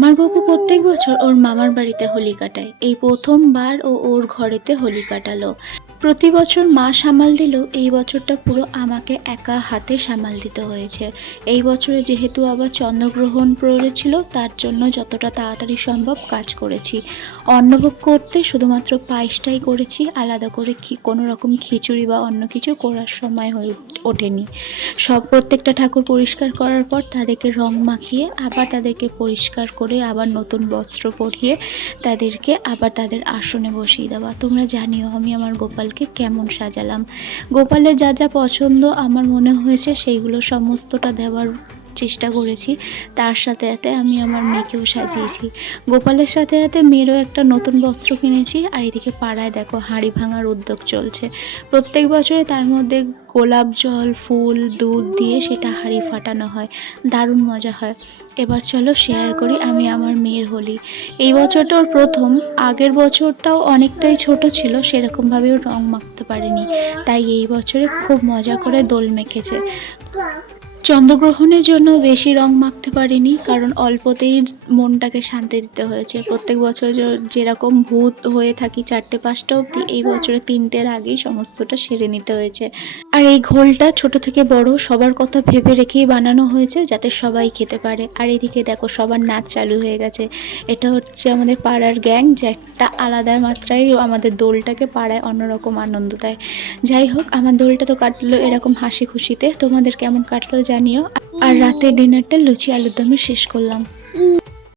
আমার গপু প্রত্যেক বছর ওর মামার বাড়িতে হোলি কাটায়। এই প্রথমবার ও ওর ঘরেতে হোলি কাটালো। প্রতি বছর মা সামাল দিলেও এই বছরটা পুরো আমাকে একা হাতে সামাল দিতে হয়েছে। এই বছরে যেহেতু আবার চন্দ্রগ্রহণ পড়েছিল, তার জন্য যতটা তাড়াতাড়ি সম্ভব কাজ করেছি। অন্নভোগ করতে শুধুমাত্র পায়েসটাই করেছি, আলাদা করে কোনো রকম খিচুড়ি বা অন্য কিছু করার সময় হয়ে ওঠেনি। প্রত্যেকটা ঠাকুর পরিষ্কার করার পর তাদেরকে রং মাখিয়ে আবার তাদেরকে পরিষ্কার করে আবার নতুন বস্ত্র পরিয়ে তাদেরকে আবার তাদের আসনে বসিয়ে দেওয়া। তোমরা জানিও আমি আমার গোপালকে কেমন সাজালাম। গোপালের যা যা পছন্দ আমার মনে হয়েছে সেইগুলো সমস্তটা দেওয়ার চেষ্টা করেছি। তার সাথে সাথে আমি আমার মেয়েকেও সাজিয়েছি। গোপালের সাথে সাথে মেয়েরও একটা নতুন বস্ত্র কিনেছি। আর এদিকে পাড়ায় দেখো হাঁড়ি ভাঙার উদ্যোগ চলছে। প্রত্যেক বছরে তার মধ্যে গোলাপ জল, ফুল, দুধ দিয়ে সেটা হাঁড়ি ফাটানো হয়, দারুণ মজা হয়। এবার চলো শেয়ার করি আমি আমার মেয়ের হোলি। এই বছরটা ওর প্রথম। আগের বছরটাও অনেকটাই ছোট ছিল, সেরকমভাবেও রং মাখতে পারেনি, তাই এই বছরে খুব মজা করে দোল মেখেছে। চন্দ্রগ্রহণের জন্য বেশি রং মাখতে পারিনি, কারণ অল্পতেই মনটাকে শান্তি দিতে হয়েছে। প্রত্যেক বছর যেরকম ভূত হয়ে থাকি 4টে-5টা অবধি, এই বছরে 3টের আগেই সমস্তটা সেরে নিতে হয়েছে। আর এই ঘোলটা ছোট থেকে বড় সবার কথা ভেবে রেখেই বানানো হয়েছে, যাতে সবাই খেতে পারে। আর এদিকে দেখো সবার নাচ চালু হয়ে গেছে। এটা হচ্ছে আমাদের পাড়ার গ্যাং, যে একটা আলাদা মাত্রায় আমাদের দোলটাকে পাড়ায় অন্যরকম আনন্দ দেয়। যাই হোক, আমার দোলটা তো কাটলো এরকম হাসি খুশিতে। তোমাদের কেমন কাটলো জানিও। আর রাতের ডিনারটা লুচি আলুর দমে শেষ করলাম।